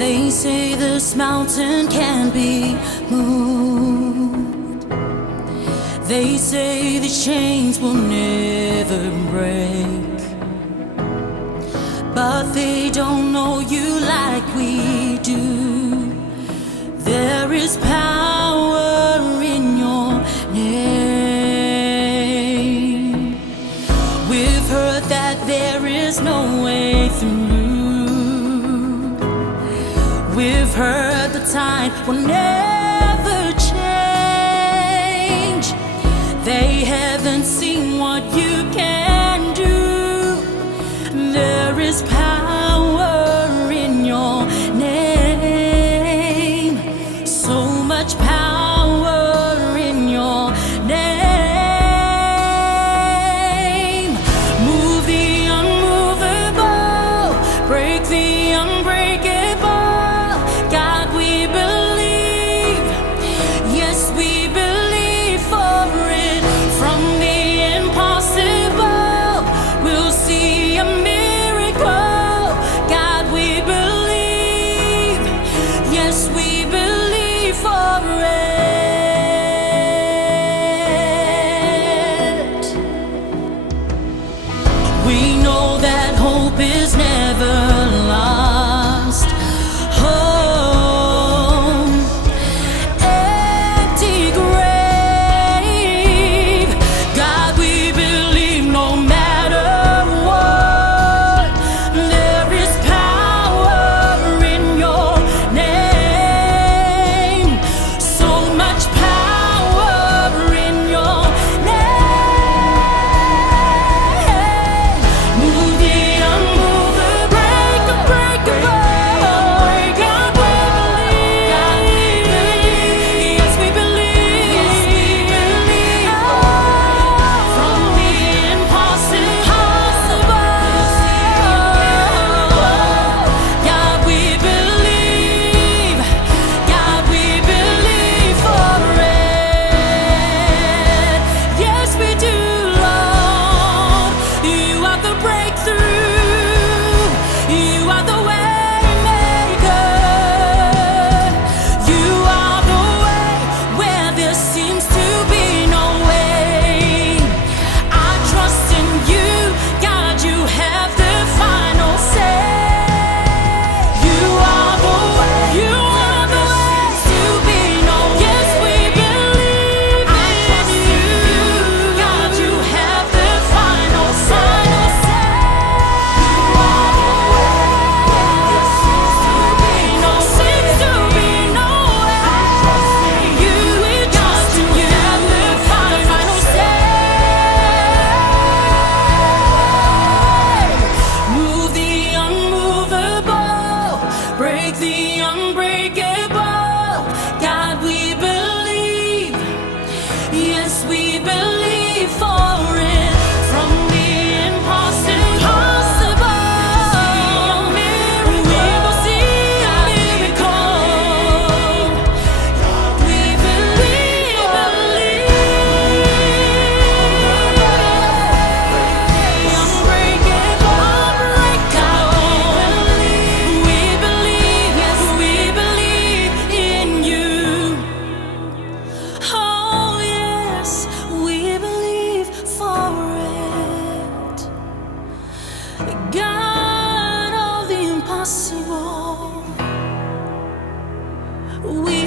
They say this mountain can't be moved. They say the chains will never break, but they don't know you like we do. There is power in your name. We've heard that there is no way through. We've heard the tide will never change. They haven't seen what you can do. There is power in your name. So much power in your name. Move the unmovable, break the unbreakable. We know that hope is never lost. Oh, empty grave. God, we believe no matter what, there is power in your name. So much power in your name. Break the unbreakable. God, we believe. Yes, we believe for it. From the impossible, we will see a miracle. We believe. God of the impossible, we